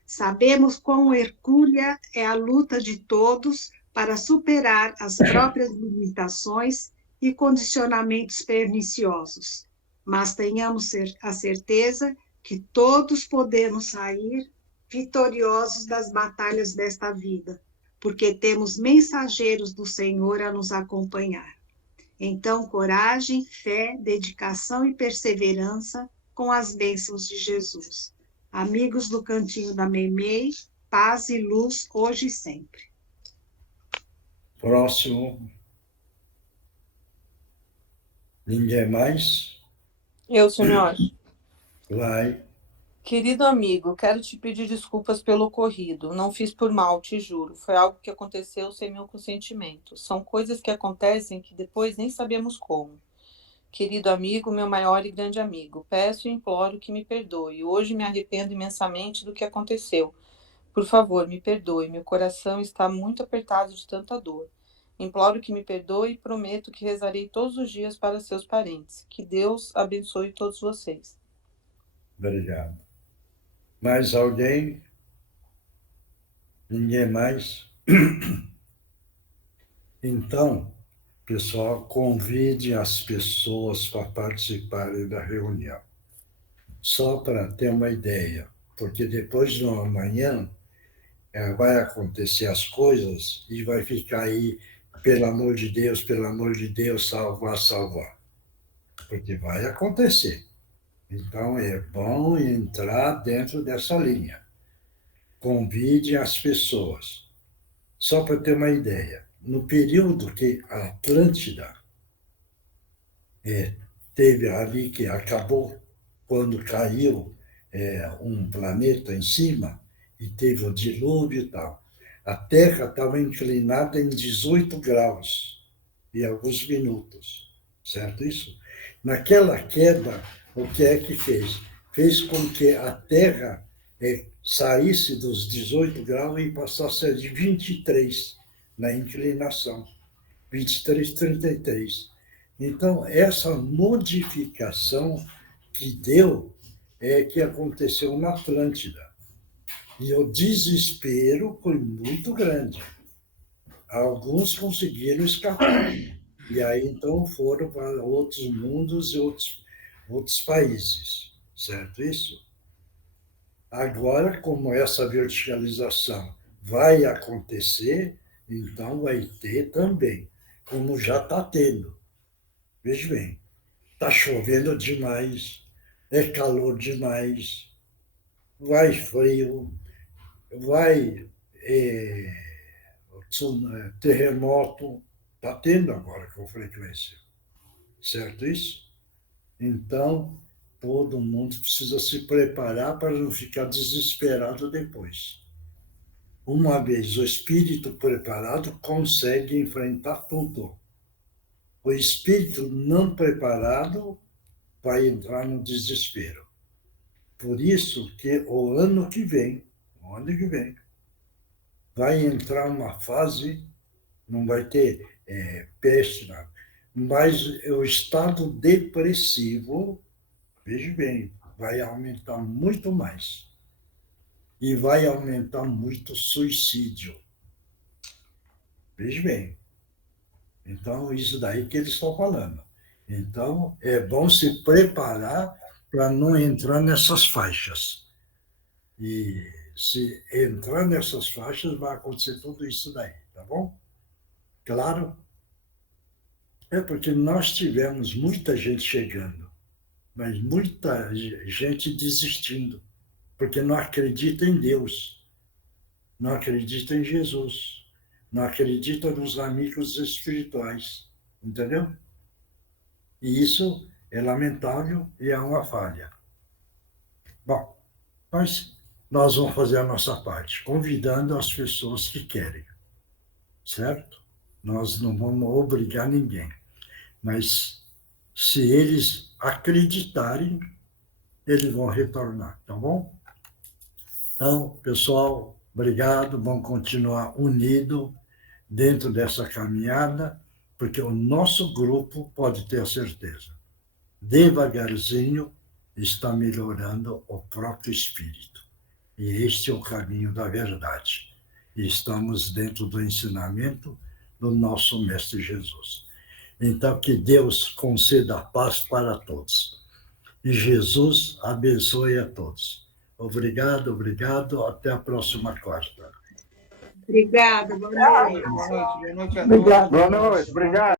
Sabemos quão hercúlea é a luta de todos para superar as próprias limitações e condicionamentos perniciosos, mas tenhamos a certeza que todos podemos sair vitoriosos das batalhas desta vida, porque temos mensageiros do Senhor a nos acompanhar. Então, coragem, fé, dedicação e perseverança com as bênçãos de Jesus. Amigos do Cantinho da Meimei, paz e luz hoje e sempre. Próximo. Ninguém mais? Eu, senhor. Vai. Querido amigo, quero te pedir desculpas pelo ocorrido. Não fiz por mal, te juro. Foi algo que aconteceu sem meu consentimento. São coisas que acontecem que depois nem sabemos como. Querido amigo, meu maior e grande amigo, peço e imploro que me perdoe. Hoje me arrependo imensamente do que aconteceu. Por favor, me perdoe. Meu coração está muito apertado de tanta dor. Imploro que me perdoe e prometo que rezarei todos os dias para seus parentes. Que Deus abençoe todos vocês. Obrigado. Mais alguém? Ninguém mais? Então, pessoal, convide as pessoas para participarem da reunião. Só para ter uma ideia, porque depois do amanhã vai acontecer as coisas e vai ficar aí, pelo amor de Deus, salvar, salvar. Porque vai acontecer. Então, é bom entrar dentro dessa linha. Convide as pessoas. Só para ter uma ideia, no período que a Atlântida teve ali, que acabou, quando caiu um planeta em cima, e teve o dilúvio e tal, a Terra estava inclinada em 18 graus e alguns minutos, certo isso? Naquela queda, o que é que fez? Fez com que a Terra saísse dos 18 graus e passasse a de 23 na inclinação, 23, 33. Então, essa modificação que deu que aconteceu na Atlântida. E o desespero foi muito grande. Alguns conseguiram escapar. E aí, então, foram para outros mundos e outros países. Certo isso? Agora, como essa verticalização vai acontecer, então vai ter também, como já está tendo. Veja bem, está chovendo demais, é calor demais, vai frio, vai terremoto, está tendo agora com frequência. Certo isso? Então, todo mundo precisa se preparar para não ficar desesperado depois. Uma vez o espírito preparado consegue enfrentar tudo. O espírito não preparado vai entrar no desespero. Por isso que o ano que vem, vai entrar uma fase, não vai ter peste, nada, mas o estado depressivo, veja bem, vai aumentar muito mais. E vai aumentar muito o suicídio. Veja bem. Então, isso daí que eles estão falando. Então, é bom se preparar para não entrar nessas faixas. E se entrar nessas faixas, vai acontecer tudo isso daí, tá bom? Claro? É porque nós tivemos muita gente chegando, mas muita gente desistindo, porque não acredita em Deus, não acredita em Jesus, não acredita nos amigos espirituais, entendeu? E isso é lamentável e é uma falha. Bom, mas nós vamos fazer a nossa parte, convidando as pessoas que querem, certo? Nós não vamos obrigar ninguém, mas Se eles acreditarem, eles vão retornar, tá bom? Então, pessoal, obrigado, vamos continuar unidos dentro dessa caminhada, porque o nosso grupo, pode ter certeza, devagarzinho está melhorando o próprio espírito. E este é o caminho da verdade. E estamos dentro do ensinamento do nosso Mestre Jesus. Então, que Deus conceda paz para todos. E Jesus abençoe a todos. Obrigado, obrigado. Até a próxima quarta. Obrigada, boa noite. Boa noite, boa noite a todos. Obrigado, boa noite, obrigado.